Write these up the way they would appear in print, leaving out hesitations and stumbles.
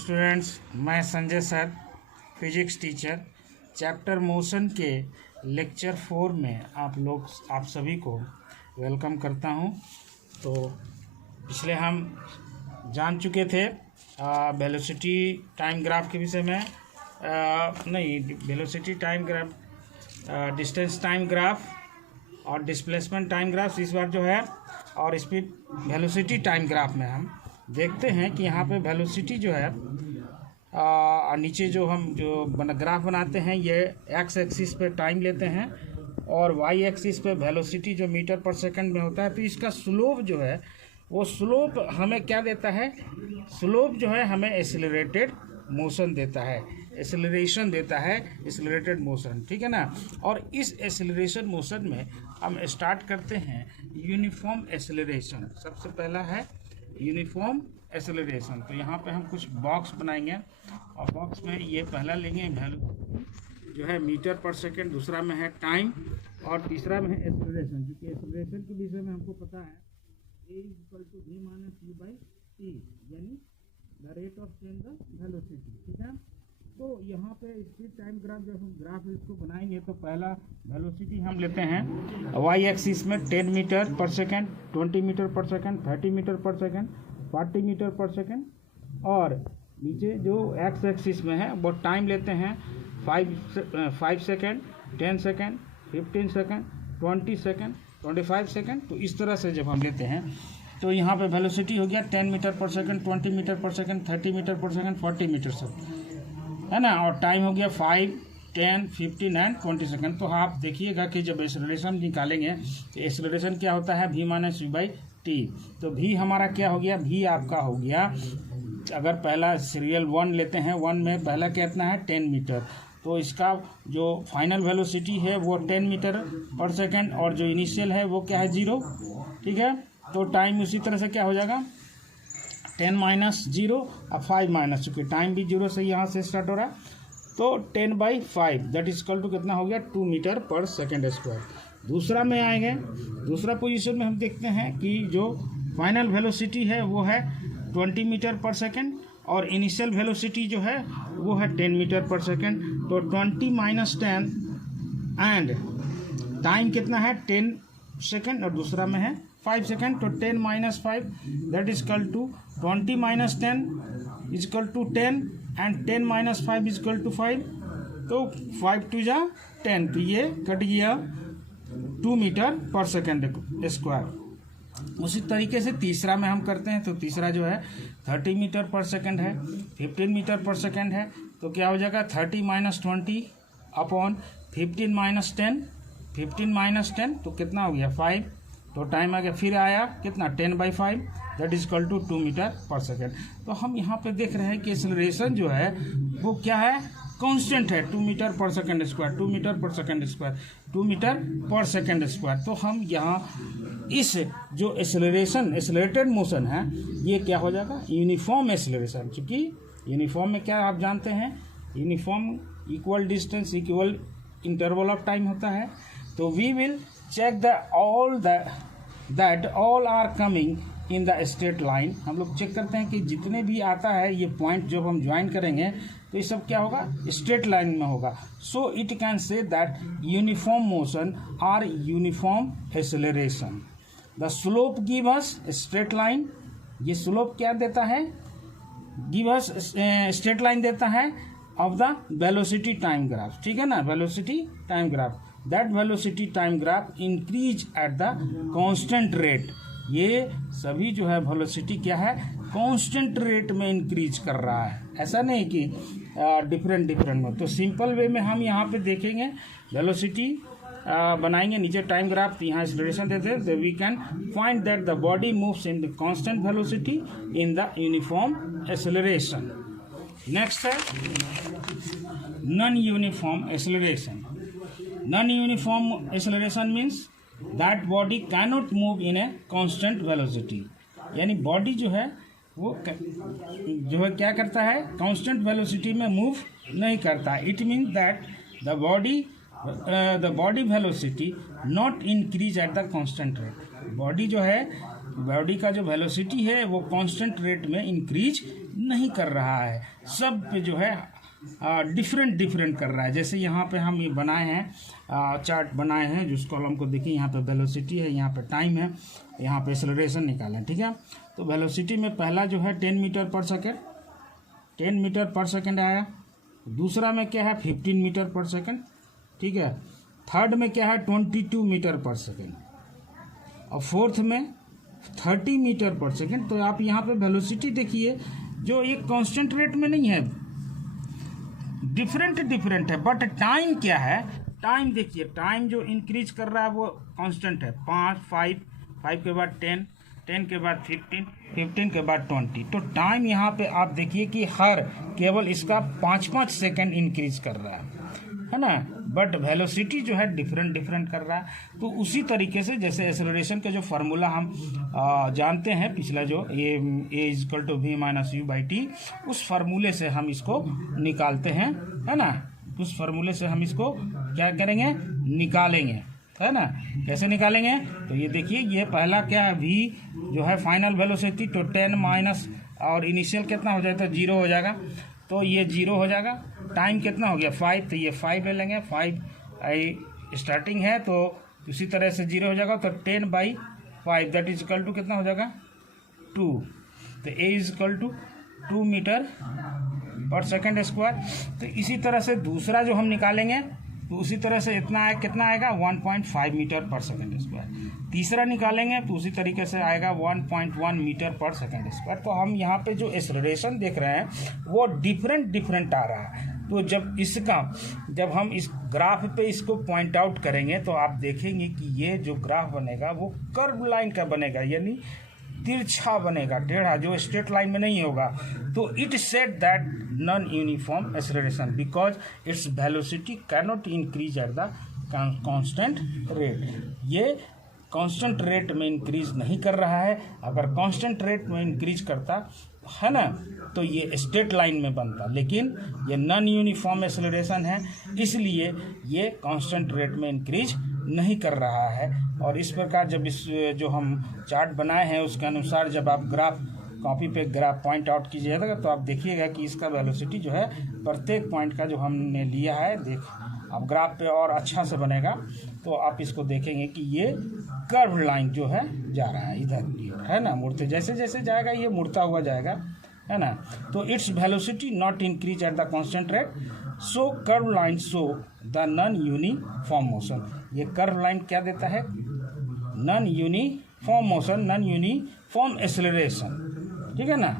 Students, मैं Sanjay sir, physics teacher, chapter motion के lecture 4 में आप सभी को वेलकम करता हूं। तो पिछले हम जान चुके थे वेलोसिटी टाइम ग्राफ के विषय में, velocity time graph, distance time graph और डिस्प्लेसमेंट टाइम ग्राफ इस बार जो है, और स्पीड वेलोसिटी टाइम ग्राफ में हम देखते हैं कि यहाँ पे वेलोसिटी जो है नीचे जो हम ग्राफ बनाते हैं ये एक्स एक्सिस पे टाइम लेते हैं और वाई एक्सिस पे वेलोसिटी जो मीटर पर सेकंड में होता है। तो इसका स्लोप जो है वो स्लोप हमें क्या देता है, स्लोप जो है हमें एक्सेलरेटेड मोशन देता है, एक्सेलरेशन देता है, एक्सेलरेटेड मोशन, ठीक है ना। और इस एक्सेलरेशन मोशन में हम स्टार्ट करते हैं यूनिफॉर्म एक्सेलरेशन। सबसे पहला है यूनिफॉर्म एक्सेलरेशन। तो यहाँ पे हम कुछ बॉक्स बनाएंगे और बॉक्स में ये पहला लेंगे वैल्यू जो है मीटर पर सेकंड, दूसरा में है टाइम और तीसरा में है एक्सेलरेशन। क्योंकि एक्सेलरेशन के विषय में हमको पता है a=v/t, यानी the rate of change the velocity, ठीक है। तो यहाँ पे स्पीड टाइम ग्राफ जब हम ग्राफ इसको बनाएंगे तो पहला वेलोसिटी हम लेते हैं वाई एक्सिस में 10 मीटर पर सेकंड, 20 मीटर पर सेकंड, 30 मीटर पर सेकंड, 40 मीटर पर सेकंड, और नीचे जो एक्स एक्सिस में है वो टाइम लेते हैं 5 second, 10 second, 15 second, 20 second, 25 second. तो इस तरह से जब हम लेते हैं तो यहाँ पे वेलोसिटी हो गया 10 मीटर पर सेकंड, 20 मीटर पर सेकंड, 30 मीटर पर सेकंड, 40 मीटर सेकंड, है ना। और टाइम हो गया 5, 10, 15 एंड 20 सेकंड। तो आप देखिएगा कि जब एक्सेलरेशन निकालेंगे तो एक्सेलरेशन क्या होता है v/v/t। तो v हमारा क्या हो गया, v आपका हो गया, अगर पहला सीरियल 1 लेते हैं, 1 में पहला कितना है 10 मीटर, तो इसका जो फाइनल वेलोसिटी है वो 10 मीटर पर सेकंड और जो इनिशियल है वो क्या है 0, ठीक है। तो टाइम उसी तरह से क्या हो जाएगा 10 - 0 और 5 - चूँकि टाइम भी 0 से यहाँ से स्टार्ट हो रहा है, तो 10/5 दैट इज इक्वल टू कितना हो गया 2 मीटर पर सेकेंड स्क्वायर। दूसरा में आएंगे, दूसरा पोजीशन में हम देखते हैं कि जो फाइनल वेलोसिटी है वो है 20 मीटर पर सेकेंड और इनिशियल वेलोसिटी जो है वो है 10 मीटर पर सेकेंड। तो 20 - 10 एंड टाइम कितना है 10 सेकेंड और दूसरा में है 5 सेकेंड। तो 10 - 5 that is equal to 20 - 10 is equal to 10 and 10 - 5 is equal to 5। तो 5 × 2 = 10, तो ये कट गया 2 मीटर पर सेकेंड स्क्वायर। उसी तरीके से तीसरा में हम करते हैं, तो तीसरा जो है 30 मीटर पर सेकेंड है, 15 मीटर पर सेकेंड है। तो क्या हो जाएगा 30 - 20 अपॉन 15 - 10, 15 - 10 तो कितना हो गया 5। तो टाइम आ गया, फिर आया कितना 10/5 that is equal to 2 metre per second. तो हम यहाँ पे देख रहे हैं कि एक्सेलरेशन जो है वो क्या है, कांस्टेंट है, 2 metre per second square, 2 metre per second square, 2 metre per second square. तो हम यहाँ इस जो एक्सेलरेशन एक्सेलरेटेड मोशन है ये क्या हो जाएगा यूनिफॉर्म एक्सेलरेशन। चूँकि यूनिफॉर्म में क्या आप जानते हैं, uniform equal distance equal interval of time होता है। तो we will check that all are coming in the straight line. हम लोग चेक करते हैं कि जितने भी आता है ये पॉइंट जब हम ज्वाइन करेंगे तो ये सब क्या होगा स्ट्रेट लाइन में होगा। So it can say that uniform motion are uniform acceleration. The slope give us straight line. ये स्लोप क्या देता है, गिव अस स्ट्रेट लाइन देता है of the velocity time graph, ठीक है ना, velocity time graph. That velocity time graph increase at the constant rate. ये सभी जो है वेलोसिटी क्या है कांस्टेंट रेट में इंक्रीज कर रहा है, ऐसा नहीं कि डिफरेंट में। तो सिंपल वे में हम यहाँ पे देखेंगे वेलोसिटी बनाएंगे, नीचे टाइम ग्राफ, तो यहाँ एक्सेलरेशन देते हैं। तो we can find that the body moves in the constant velocity in the uniform acceleration. Next है non uniform acceleration. Non-uniform acceleration means that body cannot move in a constant velocity। यानी body जो है वो जो है क्या करता है कांस्टेंट वेलोसिटी में मूव नहीं करता। It means that the body velocity not increase at the constant rate. Body जो है बॉडी का जो वेलोसिटी है वो कांस्टेंट रेट में इंक्रीज नहीं कर रहा है, सब पे जो है डिफरेंट डिफरेंट कर रहा है। जैसे यहाँ पे हम ये बनाए हैं चार्ट बनाए हैं, जिस कॉलम को देखिए, यहाँ पे वेलोसिटी है, यहाँ पे टाइम है, यहाँ पे एक्सेलरेशन निकालें, ठीक है। तो वेलोसिटी में पहला जो है 10 metre per second, 10 metre per second आया। दूसरा में क्या है 15 मीटर पर सेकेंड, ठीक है। थर्ड में क्या है 22 मीटर पर सेकेंड, और फोर्थ में 30 मीटर पर सेकेंड। तो आप यहाँ पे वेलोसिटी देखिए, जो एक कांस्टेंट रेट में नहीं है, डिफरेंट डिफरेंट है। बट टाइम क्या है, टाइम देखिए, टाइम जो इंक्रीज कर रहा है वो कांस्टेंट है। 5 के बाद 10 के बाद 15 के बाद 20। तो टाइम यहाँ पे आप देखिए कि हर केवल इसका 5 सेकेंड इंक्रीज कर रहा है ना। बट वेलोसिटी जो है डिफरेंट डिफरेंट कर रहा है। तो उसी तरीके से जैसे एक्सेलरेशन का जो फार्मूला हम जानते हैं, पिछला जो a = v-u/t, उस फार्मूले से हम इसको निकालते हैं, है ना। उस फार्मूले से हम इसको क्या करेंगे, निकालेंगे, है ना। कैसे निकालेंगे, तो ये देखिए, ये पहला क्या है, v जो है फाइनल वेलोसिटी, तो 10 माइनस और इनिशियल कितना हो जाएगा, तो 0 हो जाएगा। तो ये 0 हो जाएगा। टाइम कितना हो गया 5, तो ये 5 ले लेंगे, 5 स्टार्टिंग है, तो उसी तरह से 0 हो जाएगा। तो 10/5 दैट इज इक्वल टू कितना हो जाएगा 2। तो a = 2 metre per second square. तो इसी तरह से दूसरा जो हम निकालेंगे, तो उसी तरह से इतना कितना आएगा 1.5 मीटर पर सेकेंड स्क्वायर। तीसरा निकालेंगे तो उसी तरीके से आएगा 1.1 मीटर पर सेकेंड स्क्वायर। तो हम यहाँ पे जो एक्सेलरेशन देख रहे हैं वो डिफरेंट डिफरेंट आ रहा है। तो जब हम इस ग्राफ पे इसको पॉइंट आउट करेंगे, तो आप देखेंगे कि ये जो ग्राफ बनेगा वो कर्व लाइन का बनेगा, यानी तिरछा बनेगा, टेढ़ा, जो स्ट्रेट लाइन में नहीं होगा। तो it said that non uniform acceleration because its velocity can not increase at the constant rate. ये कांस्टेंट रेट में इंक्रीज नहीं कर रहा है। अगर कांस्टेंट रेट में इंक्रीज करता है ना, तो ये स्ट्रेट लाइन में बनता, लेकिन ये नॉन यूनिफॉर्म एक्सेलरेशन है, इसलिए ये कांस्टेंट रेट में इंक्रीज नहीं कर रहा है। और इस प्रकार जब इस जो हम चार्ट बनाए हैं उसके अनुसार जब आप कॉपी पे ग्राफ पॉइंट आउट कीजिएगा, तो आप देखिएगा कि इसका वेलोसिटी जो है प्रत्येक पॉइंट का जो हमने लिया है, अब ग्राफ पे और अच्छा से बनेगा। तो आप इसको देखेंगे कि ये कर्व लाइन जो है जा रहा है इधर की ओर, है ना, मुड़ते जैसे जैसे जाएगा ये मुड़ता हुआ जाएगा, है ना। तो its velocity not increase at the constant rate, so curve line show the non uniform motion. ये कर्व लाइन क्या देता है, non uniform motion, non uniform acceleration, ठीक है ना।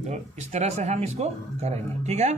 तो इस तरह से हम इसको करेंगे, ठीक है।